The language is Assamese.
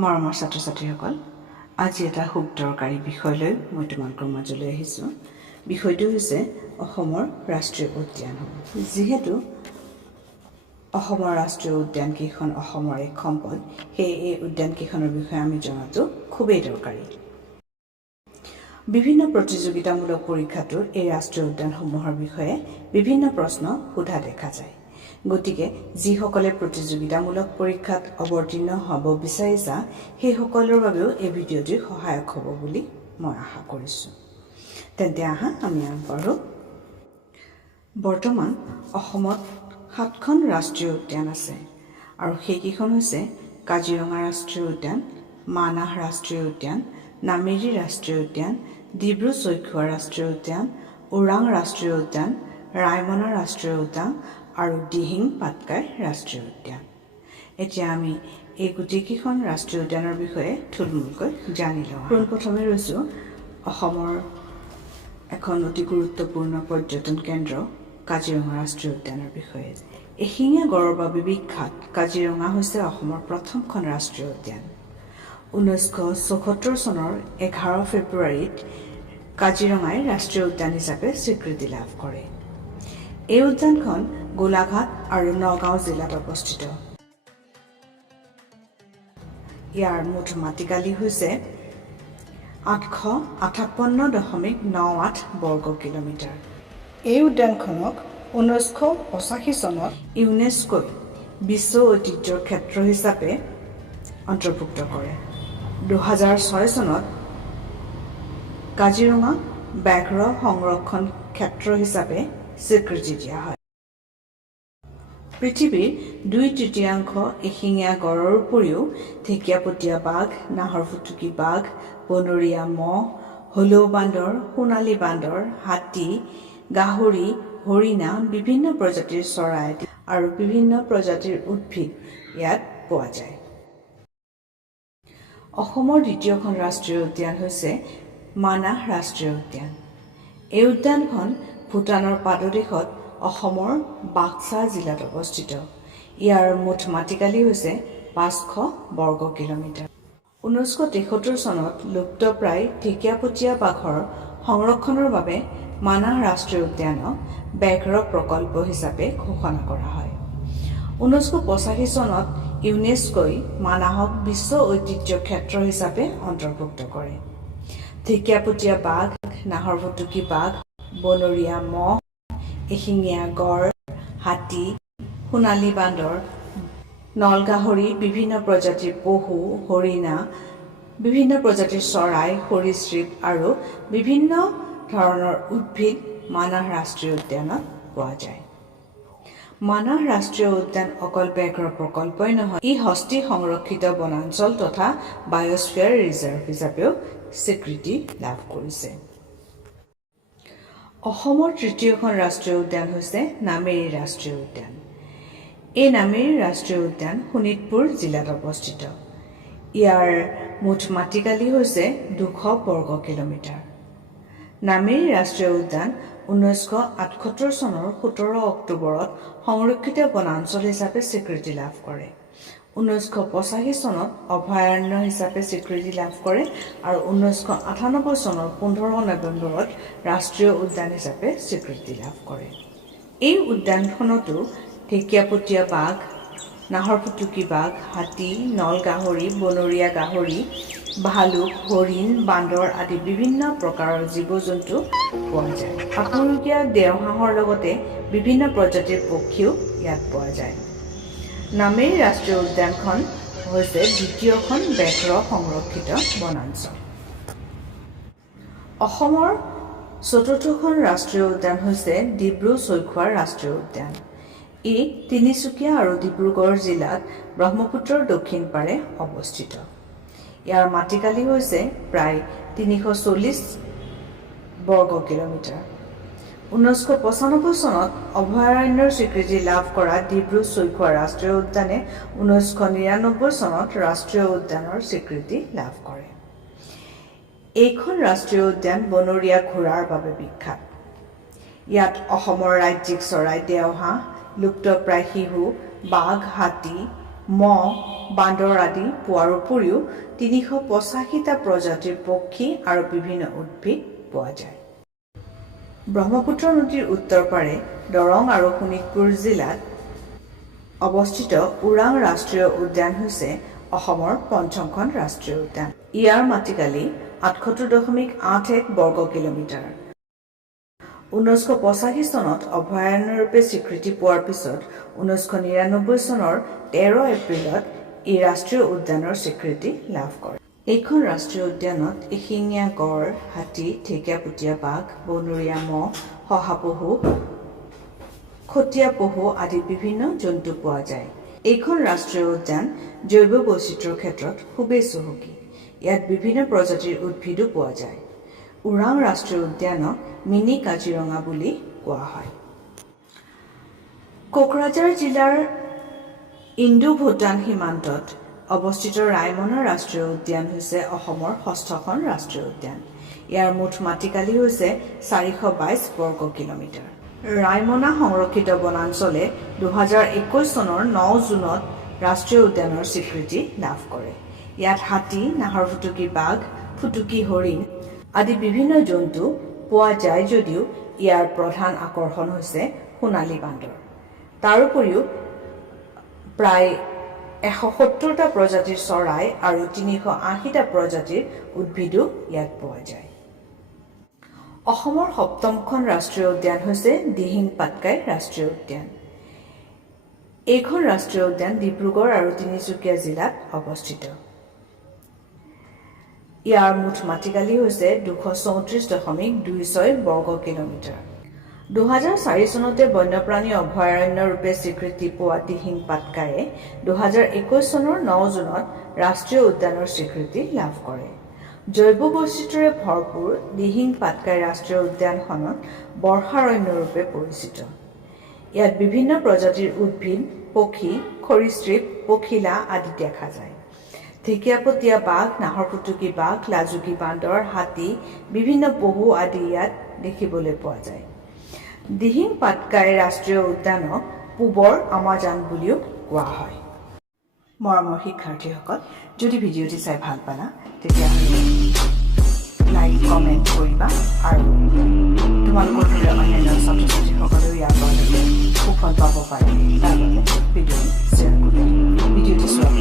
মৰমৰ ছাত্ৰ-ছাত্ৰীসকল, আজি এটা খুব দৰকাৰী বিষয় লৈ মই তোমালোকৰ মাজলৈ আহিছোঁ। বিষয়টো হৈছে অসমৰ ৰাষ্ট্ৰীয় উদ্যানসমূহ। যিহেতু অসমৰ ৰাষ্ট্ৰীয় উদ্যানকেইখন অসমৰ এক সম্পদ, সেয়ে এই উদ্যানকেইখনৰ বিষয়ে আমি জনাটো খুবেই দৰকাৰী। বিভিন্ন প্ৰতিযোগিতামূলক পৰীক্ষাটোত এই ৰাষ্ট্ৰীয় উদ্যানসমূহৰ বিষয়ে বিভিন্ন প্ৰশ্ন সোধা দেখা যায়। গতিকে যিসকলে প্ৰতিযোগিতামূলক পৰীক্ষাত অৱতীৰ্ণ হ'ব বিচাৰিছা সেইসকলৰ বাবেও এই ভিডিঅ'টি সহায়ক হ'ব বুলি মই আশা কৰিছোঁ। তেন্তে আহা আমি আগবাঢ়ো। বৰ্তমান অসমত 7খন ৰাষ্ট্ৰীয় উদ্যান আছে আৰু সেইকেইখন হৈছে কাজিৰঙা ৰাষ্ট্ৰীয় উদ্যান, মানাহ ৰাষ্ট্ৰীয় উদ্যান, নামেৰি ৰাষ্ট্ৰীয় উদ্যান, ডিব্ৰু-চৈখোৱা ৰাষ্ট্ৰীয় উদ্যান, ওৰাং ৰাষ্ট্ৰীয় উদ্যান, ৰআইমনআ ৰাষ্ট্ৰীয় উদ্যান আৰু দিহিং পাটকাই ৰাষ্ট্ৰীয় উদ্যান। এতিয়া আমি এই গোটেইকেইখন ৰাষ্ট্ৰীয় উদ্যানৰ বিষয়ে থুলমূলকৈ জানি লওঁ। পোনপ্ৰথমে ৰৈছোঁ অসমৰ এখন অতি গুৰুত্বপূৰ্ণ পৰ্যটন কেন্দ্ৰ কাজিৰঙা ৰাষ্ট্ৰীয় উদ্যানৰ বিষয়ে। এশিঙীয়া গড়ৰ বাবে বিখ্যাত কাজিৰঙা হৈছে অসমৰ প্ৰথমখন ৰাষ্ট্ৰীয় উদ্যান। 1974 চনৰ 11 ফেব্ৰুৱাৰীত কাজিৰঙাই ৰাষ্ট্ৰীয় উদ্যান হিচাপে স্বীকৃতি লাভ কৰে। এই উদ্যানখন গোলাঘাট আৰু নগাঁও জিলাত অৱস্থিত। ইয়াৰ মুঠ মাটিকালি হৈছে 858.98 বৰ্গ কিলোমিটাৰ। এই উদ্যানখনক 1985 চনত ইউনেস্কোই বিশ্ব ঐতিহ্যৰ ক্ষেত্ৰ হিচাপে অন্তৰ্ভুক্ত কৰে। 2006 চনত কাজিৰঙা ব্যাঘ্ৰ সংৰক্ষণ ক্ষেত্ৰ হিচাপে স্বীকৃতি দিয়া হয়। পৃথিৱীৰ 2/3 এশিঙীয়া গড়ৰ উপৰিও ঢেকীয়াপতীয়া বাঘ, নাহৰফুটুকী বাঘ, বনৰীয়া মহ, হলৌ বান্দৰ, সোণালী বান্দৰ, হাতী, গাহৰি, হৰিণা, বিভিন্ন প্ৰজাতিৰ চৰাই আৰু বিভিন্ন প্ৰজাতিৰ উদ্ভিদ ইয়াত পোৱা যায়। অসমৰ দ্বিতীয়খন ৰাষ্ট্ৰীয় উদ্যান হৈছে মানাহ ৰাষ্ট্ৰীয় উদ্যান। এই উদ্যানখন ভূটানৰ পাদদেশত অসমৰ বাক্সা জিলাত অৱস্থিত। ইয়াৰ মুঠ মাটিকালি হৈছে 500 বৰ্গ কিলোমিটাৰ। 1973 চনত লুপ্তপ্ৰায় ঢেকীয়াপতীয়া বাঘৰ সংৰক্ষণৰ বাবে মানাহ ৰাষ্ট্ৰীয় উদ্যানক ব্যাঘ্ৰ প্ৰকল্প হিচাপে ঘোষণা কৰা হয়। 1985 চনত ইউনেস্কোই মানাহক বিশ্ব ঐতিহ্য ক্ষেত্ৰ হিচাপে অন্তৰ্ভুক্ত কৰে। ঢেকীয়াপতীয়া বাঘ, নাহৰফুটুকী বাঘ, বনৰীয়া মহ, এশিঙীয়া গড়, হাতী, সোণালী বান্দৰ, নলগাহৰি, বিভিন্ন প্ৰজাতিৰ পহু, হৰিণা, বিভিন্ন প্ৰজাতিৰ চৰাই, সৰীসৃপ আৰু বিভিন্ন ধৰণৰ উদ্ভিদ মানাহ ৰাষ্ট্ৰীয় উদ্যানত পোৱা যায়। মানাহ ৰাষ্ট্ৰীয় উদ্যান অকল ব্যাঘ্ৰ প্ৰকল্পই নহয়, ই হস্তি সংৰক্ষিত বনাঞ্চল তথা বায়'স্ফিয়াৰ ৰিজাৰ্ভ হিচাপেও স্বীকৃতি লাভ কৰিছে। অসমৰ তৃতীয়খন ৰাষ্ট্ৰীয় উদ্যান হৈছে নামেৰি ৰাষ্ট্ৰীয় উদ্যান। এই নামেৰি ৰাষ্ট্ৰীয় উদ্যান শোণিতপুৰ জিলাত অৱস্থিত। ইয়াৰ মুঠ মাটিকালি হৈছে 200 বৰ্গ কিলোমিটাৰ। নামেৰি ৰাষ্ট্ৰীয় উদ্যান 1978 চনৰ 17 অক্টোবৰত সংৰক্ষিত বনাঞ্চল হিচাপে স্বীকৃতি লাভ কৰে। 1985 চনত অভয়াৰণ্য হিচাপে স্বীকৃতি লাভ কৰে আৰু 1998 চনৰ 15 নৱেম্বৰত ৰাষ্ট্ৰীয় উদ্যান হিচাপে স্বীকৃতি লাভ কৰে। এই উদ্যানখনতো ঢেকীয়াপতীয়া বাঘ, নাহৰফুটুকী বাঘ, হাতী, নলগাহৰি, বনৰীয়া গাহৰি, ভালুক, হৰিণ, বান্দৰ আদি বিভিন্ন প্ৰকাৰৰ জীৱ-জন্তু পোৱা যায়। আপুৰুগীয়া দেওহাঁহৰ লগতে বিভিন্ন প্ৰজাতিৰ পক্ষীও ইয়াত পোৱা যায়। নামেৰি ৰাষ্ট্ৰীয় উদ্যানখন হৈছে দ্বিতীয়খন ব্যাঘ্ৰ সংৰক্ষিত বনাঞ্চল। অসমৰ চতুৰ্থখন ৰাষ্ট্ৰীয় উদ্যান হৈছে ডিব্ৰু-চৈখোৱা ৰাষ্ট্ৰীয় উদ্যান। ই তিনিচুকীয়া আৰু ডিব্ৰুগড় জিলাত ব্ৰহ্মপুত্ৰৰ দক্ষিণ পাৰে অৱস্থিত। ইয়াৰ মাটিকালি হৈছে প্ৰায় 340 বৰ্গ কিলোমিটাৰ। 1995 চনত অভয়াৰণ্যৰ স্বীকৃতি লাভ কৰা ডিব্ৰু-চৈখোৱা ৰাষ্ট্ৰীয় উদ্যানে 1999 চনত ৰাষ্ট্ৰীয় উদ্যানৰ স্বীকৃতি লাভ কৰে। এইখন ৰাষ্ট্ৰীয় উদ্যান বনৰীয়া ঘোঁৰাৰ বাবে বিখ্যাত। ইয়াত অসমৰ ৰাজ্যিক চৰাই দেওহাঁহ, লুপ্তপ্ৰায় শিহু, বাঘ, হাতী, মহ, বান্দৰ আদি পোৱাৰ উপৰিও 385টা প্ৰজাতিৰ পক্ষী আৰু বিভিন্ন উদ্ভিদ পোৱা যায়। ব্ৰহ্মপুত্ৰ নদীৰ উত্তৰ পাৰে দৰং আৰু শোণিতপুৰ জিলাত অৱস্থিত ওৰাং ৰাষ্ট্ৰীয় উদ্যান হৈছে অসমৰ পঞ্চমখন ৰাষ্ট্ৰীয় উদ্যান। ইয়াৰ মাটিকালি ৭৮.81 বৰ্গ কিলোমিটাৰ। 1985 চনত অভয়াৰণ্যৰূপে স্বীকৃতি পোৱাৰ পিছত 1999 চনৰ 13 এপ্ৰিলত এই ৰাষ্ট্ৰীয় উদ্যানৰ স্বীকৃতি লাভ কৰে। এইখন ৰাষ্ট্ৰীয় উদ্যানত এশিঙীয়া গড়, হাতী, ঢেকীয়াপতীয়া বাঘ, বনৰীয়া মহ, শহাপহু, খটীয়া পহু আদি বিভিন্ন জন্তু পোৱা যায়। এইখন ৰাষ্ট্ৰীয় উদ্যান জৈৱ বৈচিত্ৰ্যৰ ক্ষেত্ৰত খুবেই চহকী। ইয়াত বিভিন্ন প্ৰজাতিৰ উদ্ভিদো পোৱা যায়। ওৰাং ৰাষ্ট্ৰীয় উদ্যানক মিনি কাজিৰঙা বুলি কোৱা হয়। কোকৰাঝাৰ জিলাৰ ইণ্ডো-ভূটান সীমান্তত অৱস্থিত ৰাইমনা ৰাষ্ট্ৰীয় উদ্যান হৈছে অসমৰ 6খন ৰাষ্ট্ৰীয় উদ্যান। ইয়াৰ মুঠ মাটিকালি হৈছে 422 বৰ্গ কিলোমিটাৰ। ৰাইমনা সংৰক্ষিত বনাঞ্চলে 2021 চনৰ 9 জুনত ৰাষ্ট্ৰীয় উদ্যানৰ স্বীকৃতি লাভ কৰে। ইয়াত হাতী, নাহৰফুটুকী বাঘ, ফুটুকী হৰিণ আদি বিভিন্ন জন্তু পোৱা যায় যদিও ইয়াৰ প্ৰধান আকৰ্ষণ হৈছে সোণালী বান্দৰ। তাৰ উপৰিও প্ৰায় 170টা প্ৰজাতিৰ চৰাই আৰু 380টা প্ৰজাতিৰ উদ্ভিদো ইয়াত পোৱা যায়। অসমৰ 7মখন ৰাষ্ট্ৰীয় উদ্যান হৈছে দিহিং পাটকাই ৰাষ্ট্ৰীয় উদ্যান। এইখন ৰাষ্ট্ৰীয় উদ্যান ডিব্ৰুগড় আৰু তিনিচুকীয়া জিলাত অৱস্থিত। ইয়াৰ মুঠ মাটিকালি হৈছে 234.26 বৰ্গ কিলোমিটাৰ। 2004 চনতে বন্যপ্ৰাণী অভয়াৰণ্য ৰূপে স্বীকৃতি পোৱা দিহিং পাটকাইয়ে 2021 চনৰ 9 জুনত ৰাষ্ট্ৰীয় উদ্যানৰ স্বীকৃতি লাভ কৰে। জৈৱ বৈচিত্ৰ্যৰে ভৰপূৰ দিহিং পাটকাই ৰাষ্ট্ৰীয় উদ্যানখনত বৰ্ষাৰণ্য ৰূপে পৰিচিত। ইয়াত বিভিন্ন প্ৰজাতিৰ উদ্ভিদ, পক্ষী, সৰীসৃপ, পখিলা আদি দেখা যায়। ঢেকীয়াপতীয়া বাঘ, নাহৰফুটুকী বাঘ, লাজুকী বান্দৰ, হাতী, বিভিন্ন পহু আদি ইয়াত দেখিবলৈ পোৱা যায়। দিহিং পাটকাই ৰাষ্ট্ৰীয় উদ্যানক পূবৰ আমাজন বুলিও কোৱা হয়। মৰমৰ শিক্ষাৰ্থীসকল, যদি ভিডিঅ'টি চাই ভাল পালা তেতিয়াহ'লে লাইক, কমেণ্ট কৰিবা আৰু তোমালোকৰ দৰে অন্যান্য ছাত্ৰ ছাত্ৰীসকলেও ইয়াৰ পৰা সুফল পাব পাৰে তাৰ বাবে ভিডিঅ'টি শ্বেয়াৰ কৰিবা। ভিডিঅ'টি চোৱাৰ